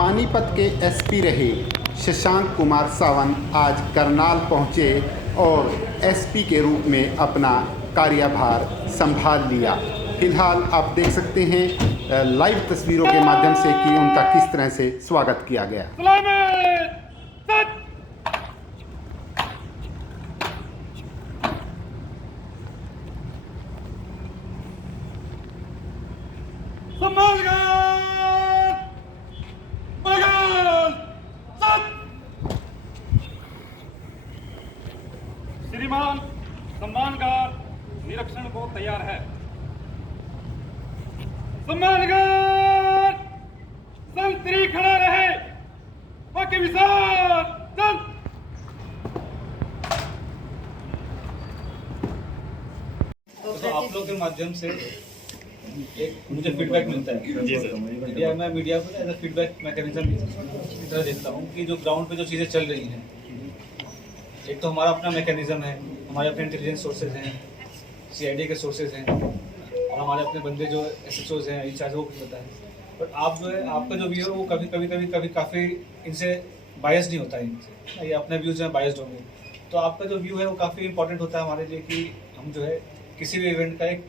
पानीपत के एसपी रहे शशांक कुमार सावंत आज करनाल पहुंचे और एसपी के रूप में अपना कार्यभार संभाल लिया। फिलहाल आप देख सकते हैं लाइव तस्वीरों के माध्यम से कि उनका किस तरह से स्वागत किया गया। श्रीमान सम्मानगार निरीक्षण को तैयार है। सम्मानगार संतरी खड़ा रहे, बाकी विचार चल। तो आप लोग के माध्यम से एक मुझे फीडबैक मिलता है मीडिया को एज अ फीडबैक मैकेनिज्म की तरह देखता हूँ कि जो ग्राउंड पे जो चीज़ें चल रही हैं, एक तो हमारा अपना मैकेनिज्म है, हमारे अपने इंटेलिजेंस सोर्सेज हैं, सीआईडी के सोर्सेज हैं और हमारे अपने बंदे जो एसएचओज हैं, इंचार्ज, वो कुछ बताएं। बट आप जो है, आपका जो व्यू है वो कभी काफ़ी इनसे बायस नहीं होता है, इनसे ये अपने व्यूज में बायस्ड होंगे। तो आपका जो व्यू है वो काफ़ी इंपॉर्टेंट होता है हमारे लिए कि हम जो है किसी भी इवेंट का एक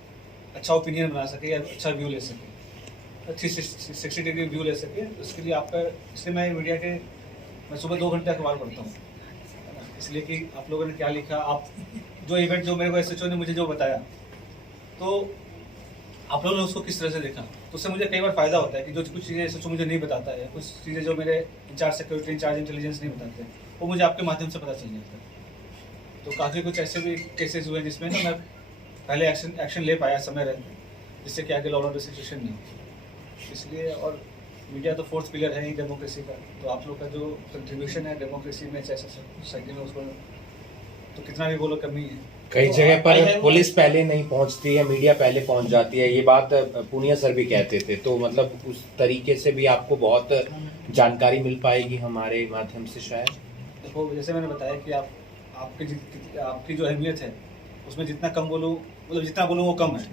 अच्छा ओपिनियन बना सके या अच्छा व्यू ले सके, 360 डिग्री व्यू ले सके। उसके लिए आपका, इसलिए मैं सुबह 2 घंटे अखबार पढ़ता हूँ, इसलिए कि आप लोगों ने क्या लिखा, आप जो इवेंट जो मेरे को एसएचओ ने मुझे जो बताया, तो आप लोगों ने उसको किस तरह से देखा, तो उससे मुझे कई बार फ़ायदा होता है कि जो कुछ चीज़ें एसएचओ मुझे नहीं बताता है, कुछ चीज़ें जो मेरे इंचार्ज सिक्योरिटी, इंचार्ज इंटेलिजेंस नहीं बताते, वो मुझे आपके माध्यम से पता चल जाता है। तो काफ़ी कुछ ऐसे भी केसेस हुए जिसमें ना मैं पहले एक्शन ले पाया समय रहते, जिससे कि आगे लॉ ऑर्डर सिचुएशन नहीं हो। इसलिए, और मीडिया तो फोर्थ पिलर है ही डेमोक्रेसी का, तो आप लोग का जो कंट्रीब्यूशन है डेमोक्रेसी में, चाहे सोसाइटी में, उसको तो कितना भी बोलो कमी है। कई जगह पर पुलिस पहले नहीं पहुंचती है, मीडिया पहले पहुंच जाती है, ये बात पूनिया सर भी कहते थे। तो मतलब उस तरीके से भी आपको बहुत जानकारी मिल पाएगी हमारे माध्यम से शायद। देखो, जैसे मैंने बताया कि आपकी जो अहमियत है उसमें जितना कम बोलूँ, मतलब जितना बोलूँ वो कम है,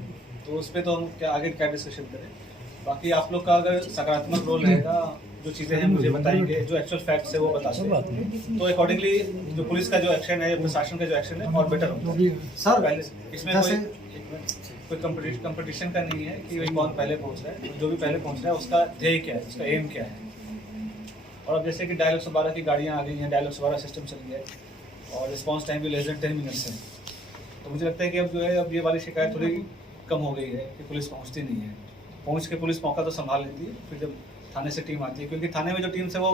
तो उस पर तो हम आगे क्या डिस्कशन करें। बाकी आप लोग का अगर सकारात्मक रोल रहेगा, जो चीज़ें हैं मुझे बताएंगे, जो एक्चुअल फैक्ट्स है वो बताते हैं, तो अकॉर्डिंगली जो पुलिस का जो एक्शन है, प्रशासन का जो एक्शन है और बेटर होगा। सर पहले इसमें कोई कंपटीशन का नहीं है कि भाई कौन पहले पहुंच रहा है, जो भी पहले पहुंच रहा है उसका ध्येय क्या है, उसका एम क्या है। और अब जैसे कि डायल 112 की गाड़ियाँ आ गई हैं, डायल 112 सिस्टम चल गया है और रिस्पॉन्स टाइम भी लेस देन 10 मिनट्स है, तो मुझे लगता है कि अब जो है, अब ये वाली शिकायत थोड़ी कम हो गई है कि पुलिस पहुंचती नहीं है। पहुंच के पुलिस मौका तो संभाल लेती है, फिर जब थाने से टीम आती है, क्योंकि थाने में जो टीम से वो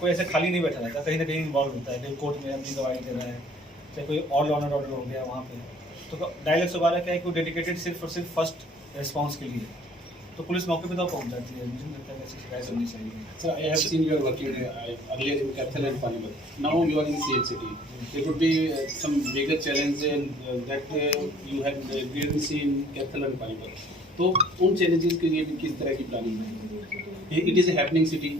कोई ऐसे खाली नहीं बैठा रहता, कहीं ना कहीं इन्वॉल्व होता है, कहीं कोर्ट में अपनी गवाही दे रहा है, चाहे कोई और लॉ एंड ऑर्डर हो गया वहाँ पे। तो डायल 112 क्या है कि वो डेडिकेटेड सिर्फ और सिर्फ फर्स्ट रिस्पॉन्स के लिए, तो पुलिस मौके पे तो पहुँच जाती है। मुझे लगता है ऐसी शिकायत होनी चाहिए। Sir, I have seen you are working earlier in Kathal and Panipat. Now you are in CHCT. There would be some bigger challenge that you have didn't see in Kathal and Panipat. तो उन challenges के लिए भी किस तरह की planning है? It is a happening city.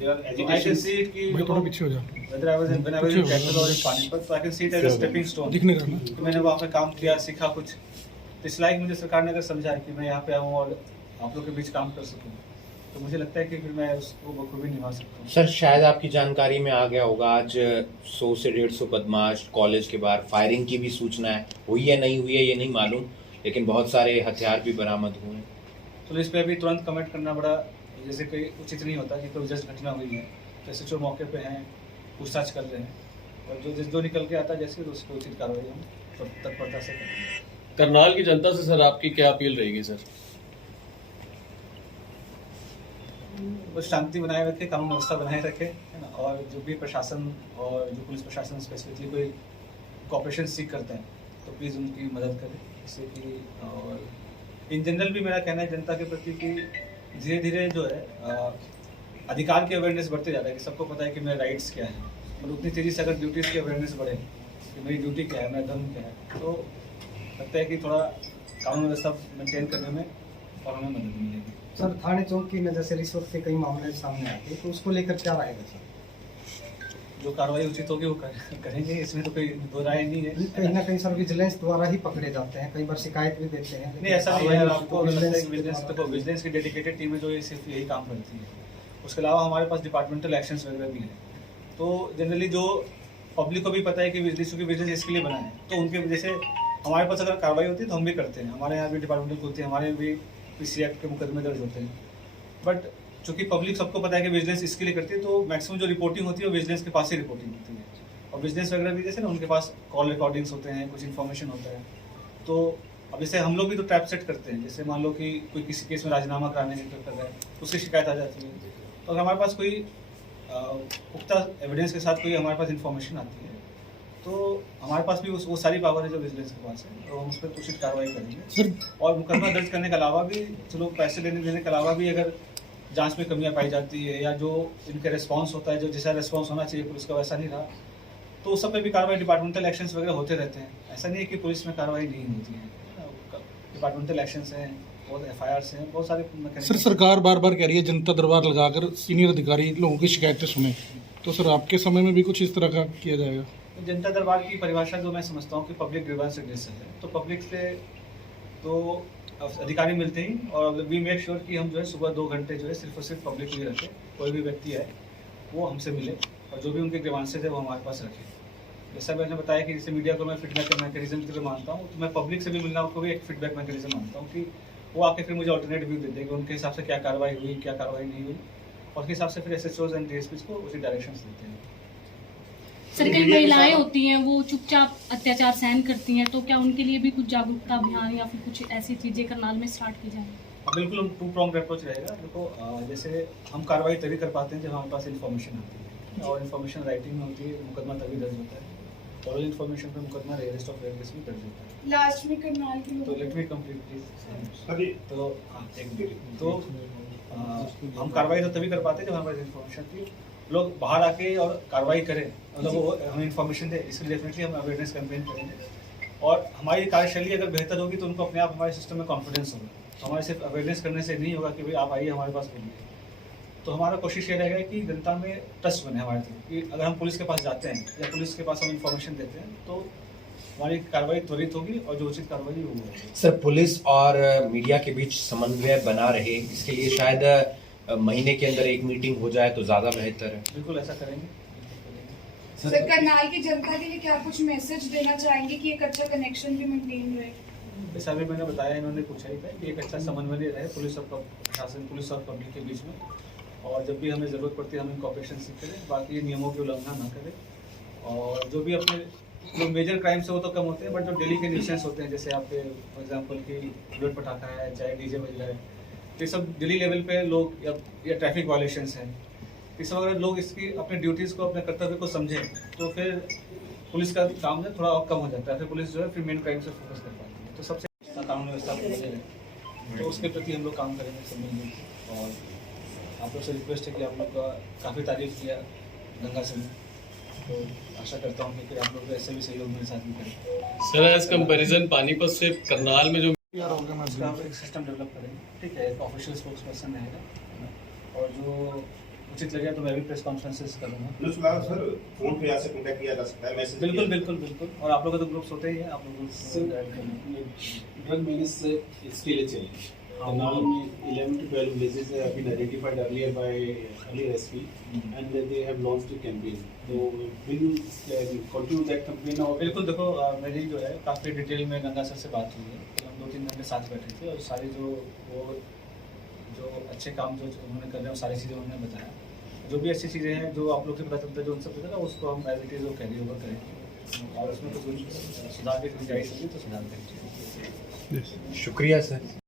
There are I can see it कि थोड़ा पीछे हो जा। whether I was in Kathal or in Panipat, so I can see it as a stepping stone. दिखने का ना। तो मैंने वहाँ पे काम किया, सीखा कुछ, इस लाइक मुझे सरकार ने अगर समझा है कि मैं यहाँ पे आऊँ और आप लोग के बीच काम कर सकूँ, तो मुझे लगता है कि फिर मैं उसको बखूबी निभा सकता हूँ। सर शायद आपकी जानकारी में आ गया होगा, आज 100 से 150 बदमाश कॉलेज के बाहर फायरिंग की भी सूचना है, हुई है नहीं हुई है ये नहीं मालूम, लेकिन बहुत सारे हथियार भी बरामद हुए हैं। तो इस पर अभी तुरंत कमेंट करना बड़ा जैसे कोई उचित नहीं होता कि कोई जस्ट घटना हुई है, तो एसएचओ मौके पे हैं, पूछताछ कर रहे हैं, और जो निकल के आता है जैसे तो उसको उचित कार्रवाई हम तत्परता से करेंगे। करनाल की जनता से सर आपकी क्या अपील रहेगी सर? बस शांति बनाए रखे, कानून व्यवस्था बनाए रखे, है ना, और जो भी प्रशासन और जो पुलिस प्रशासन स्पेसिफिकली कोई कॉपरेशन सीख करते हैं तो प्लीज़ उनकी मदद करें, जिससे कि, और इन जनरल भी मेरा कहना है जनता के प्रति कि धीरे धीरे जो है अधिकार की अवेयरनेस बढ़ते जा रहा है कि सबको पता है कि मेरे राइट्स क्या है, और उतनी तेज़ी से अगर ड्यूटीज़ की अवेयरनेस बढ़े कि मेरी ड्यूटी क्या है, मेरा धर्म क्या है, तो लगता है कि थोड़ा कानून व्यवस्था मेंटेन करने में और हमें मदद मिलेगी। सर थाने चौक की नजर से रिश्वत के कई मामले सामने आते हैं, तो उसको लेकर क्या रहेगा सर? जो कार्रवाई उचित होगी वो करेंगे, इसमें तो कोई दो राय नहीं है। कहीं ना कहीं सर विजिलेंस द्वारा ही पकड़े जाते हैं, कई बार शिकायत भी देते हैं। नहीं, ऐसा नहीं है। आपको अगर लगता है कि विजिलेंस की डेडिकेटेड टीम है जो ये सिर्फ यही काम करती है, उसके अलावा हमारे पास डिपार्टमेंटल एक्शंस वगैरह भी हैं। तो जनरली जो पब्लिक को भी पता है कि बिजनेस की बिजनेस इसके लिए बना है, तो उनके वजह से हमारे पास अगर कार्रवाई होती है तो हम भी करते हैं। हमारे यहाँ भी डिपार्टमेंटल होती है, हमारे यहाँ भी पीसी एक्ट के मुकदमे दर्ज होते हैं। बट चूँकि पब्लिक सबको पता है कि बिजनेस इसके लिए करती है, तो मैक्सिमम जो रिपोर्टिंग होती है वो बिजनेस के पास ही रिपोर्टिंग होती है। और बिजनेस वगैरह भी जैसे ना उनके पास कॉल रिकॉर्डिंग्स होते हैं, कुछ इन्फॉर्मेशन होता है। तो अब जैसे हम लोग भी तो ट्रैप सेट करते हैं। जैसे मान लो कि कोई किसी केस में राजीनामा कराने की कर रहा है, उसकी शिकायत आ जाती है, तो अगर हमारे पास कोई पुख्ता एविडेंस के साथ कोई हमारे पास इन्फॉर्मेशन आती है, तो हमारे पास भी वो सारी पावर है जो विजिलेंस के पास है, तो हम उस पर उचित कार्रवाई करेंगे। और मुकदमा दर्ज करने के अलावा भी, चलो पैसे लेने देने के अलावा भी अगर जांच में कमियां पाई जाती है या जो इनके रिस्पांस होता है, जो जैसा रिस्पांस होना चाहिए पुलिस का वैसा नहीं रहा, तो उस सब पे भी कार्रवाई, डिपार्टमेंटल एक्शंस वगैरह होते रहते हैं। ऐसा नहीं है कि पुलिस में कार्रवाई नहीं होती है, डिपार्टमेंटल एक्शंस हैं, बहुत FIRs हैं, बहुत सारे। सर सरकार बार बार कह रही है जनता दरबार लगाकर सीनियर अधिकारी लोगों की शिकायतें सुने, तो सर आपके समय में भी कुछ इस तरह का किया जाएगा? जनता दरबार की परिभाषा जो मैं समझता हूँ कि पब्लिक ग्रीवेंस रेड्रेसल है, तो पब्लिक से तो अधिकारी मिलते ही, और वी मेक श्योर कि हम जो है सुबह 2 घंटे जो है सिर्फ और सिर्फ पब्लिक के लिए रखें। कोई भी व्यक्ति है वो हमसे मिले और जो भी उनके ग्रीवेंसेज है वो हमारे पास रखें। जैसा मैंने बताया कि जैसे मीडिया को मैं फीडबैक मैकेनिज्म के लिए मानता हूँ, तो मैं पब्लिक से भी मिलना को भी एक फीडबैक मैकेनिज्म मानता हूँ कि वो आके फिर मुझे ऑल्टरनेट व्यू दे देंगे, उनके हिसाब से क्या कार्रवाई हुई, क्या कार्रवाई नहीं हुई, और उसके हिसाब से फिर SHOs एंड DSPs को उसी डायरेक्शंस देते हैं। सर कई महिलाएं होती हैं वो चुपचाप अत्याचार सहन करती हैं, तो क्या उनके लिए भी कुछ जागरूकता अभियान या फिर कुछ ऐसी चीजें करनाल में स्टार्ट की जाए? बिल्कुल, हम 2 pronged अप्रोच रहेगा। देखो जैसे हम कार्रवाई तभी कर पाते हैं जब हमारे पास इन्फॉर्मेशन आती है, और इन्फॉर्मेशन राइटिंग में होती है, मुकदमा तभी दर्ज होता है। और इन्फॉर्मेशन पे मुकदमा रजिस्ट ऑफ रेयरनेस में दर्ज होता है। लास्ट में करनाल के तो लेट मी कंप्लीट प्लीज। तो एक मिनट। तो हम कार्रवाई तो तभी कर पाते हैं जब हमारे पास इन्फॉर्मेशन थी। लोग बाहर आके और कार्रवाई करें, मतलब वो हमें इन्फॉर्मेशन दे, इसलिए डेफिनेटली हम अवेयरनेस कैंपेन करेंगे। और हमारी कार्यशैली अगर बेहतर होगी तो उनको अपने आप हमारे सिस्टम में कॉन्फिडेंस होगा। तो हमारे सिर्फ अवेयरनेस करने से नहीं होगा कि भाई आप आइए हमारे पास बोलिए। तो हमारा कोशिश ये रहेगा कि जनता में ट्रस्ट बने हमारे थ्रू, कि अगर हम पुलिस के पास जाते हैं या पुलिस के पास हम इन्फॉर्मेशन देते हैं तो हमारी कार्रवाई त्वरित होगी और जो उचित कार्रवाई वो होगी। सर पुलिस और मीडिया के बीच समन्वय बना रहे, इसके लिए शायद महीने के अंदर एक मीटिंग हो जाए तो ज़्यादा बेहतर है। बिल्कुल ऐसा करेंगे। सर करनाल की जनता के लिए क्या कुछ मैसेज देना चाहेंगे कि एक अच्छा कनेक्शन भी मेंटेन रहे? जैसा भी मैंने बताया, इन्होंने पूछा ही था कि एक अच्छा समन्वय रहे पुलिस और प्रशासन, पुलिस और पब्लिक के बीच में, और जब भी हमें ज़रूरत पड़ती है हम इन कॉपरेशन से करें, बाकी नियमों की उल्लंघना ना करें। और जो भी अपने जो मेजर क्राइम्स है वो तो कम होते हैं, बट जो डेली के न्यूसेंस होते हैं, जैसे आपके फॉर एग्जांपल कि बुलेट पटाखा है, चाहे डीजे बज रहा है, ये सब डेली लेवल पे लोग या ट्रैफिक वायलेशंस हैं, ये सब अगर लोग इसकी अपने ड्यूटीज़ को, अपने कर्तव्य को समझें तो फिर पुलिस का काम है थोड़ा और कम हो जाता है। फिर पुलिस जो है फिर मेन क्राइम से फोकस कर पाती है। तो सबसे कानून व्यवस्था है, तो उसके प्रति हम लोग काम करेंगे सब मिलकर। और आप लोग से रिक्वेस्ट है कि आप लोग का काफ़ी तारीफ किया गंगा सिंह, तो आशा करता हूँ कि फिर आप लोग ऐसे भी सहयोग मेरे साथ भी करें। सर एज कंपैरिजन पानीपत से करनाल में जो उसका हम एक सिस्टम डेवलप करेंगे, ठीक है, एक ऑफिशियल स्पोक्स पर्सन रहेगा, और जो उचित लगे तो मैं भी प्रेस कॉन्फ्रेंसेस करूँगा। सर फोन पे यहाँ से कॉन्टैक्ट किया जा सकता है, मैसेज? बिल्कुल बिल्कुल बिल्कुल। और आप लोगों का तो ग्रुप्स होते ही हैं, आप लोग ड्रग बिजनेस इसके लिए चाहिए। Now 11 to 12 villages have been identified earlier by earlier SP, and they have launched a campaign. So will you continue that campaign? और बिल्कुल, देखो मेरी जो है काफ़ी डिटेल में गंगा सर से बात हुई है, तो हम 2-3 घंटे साथ बैठे थे, और सारी जो अच्छे काम जो उन्होंने कर रहे हैं वो सारी चीज़ें उन्होंने बताया। जो भी अच्छी चीज़ें हैं जो आप लोग से पता चलता है, जो उनसे पता है, उसको हम एज इट इज़ वो कैरी ओवर करेंगे, और उसमें कुछ सुधार की गुंजाइश होगी तो सुधार करेंगे। शुक्रिया सर।